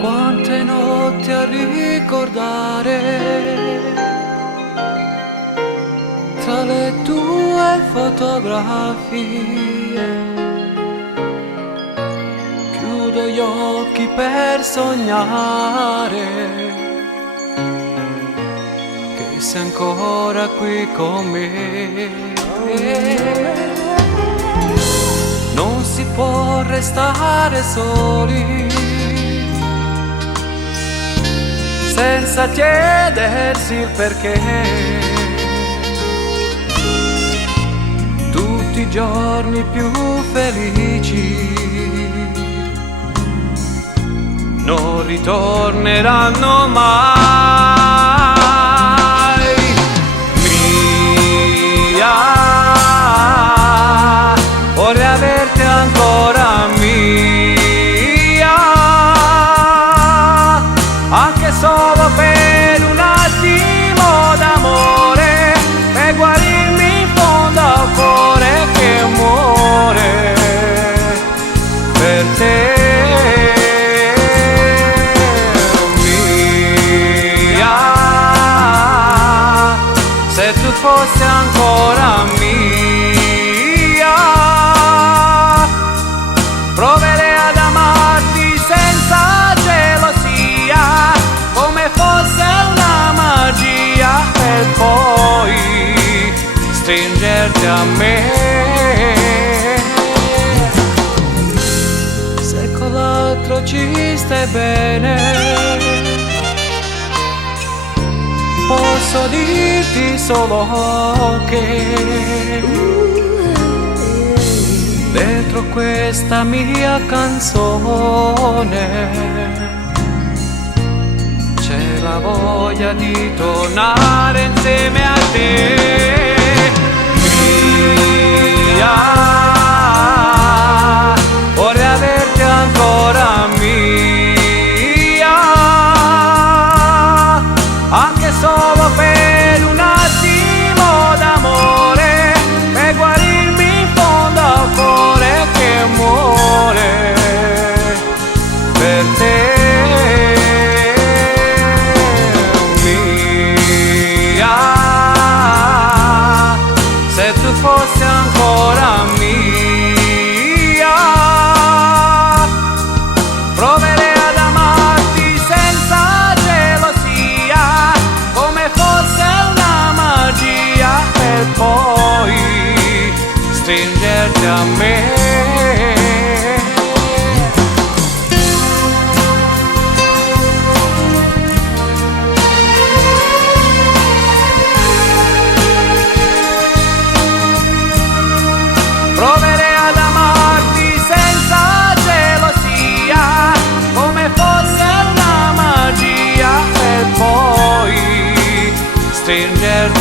Quante notti a ricordare tra le tue fotografie. Chiudo gli occhi per sognare che sei ancora qui con me. Non si può restare soli senza chiedersi il perché. Tutti i giorni più felici non ritorneranno mai. Mia, vorrei averti ancora mia, anche solo per un attimo d'amore, per guarirmi in fondo al cuore che muore per te. Mia, se tu fossi ancora mia, proverei ad amarti senza gelosia, come fosse una magia, e poi stringerti a me. Se con l'altro ci stai bene, posso dirti solo che dentro questa mia canzone c'è la voglia di tornare insieme a te. Mia, vorrei averti ancora mia, anche solo per un attimo d'amore, per guarirmi in fondo al cuore che muore per te. Mia, se tu fossi ancora mia, proverei ad amarti senza gelosia, come fosse una magia, e poi stringerti a me. Proverei ad amarti senza gelosia, come fosse una magia, e poi stringerti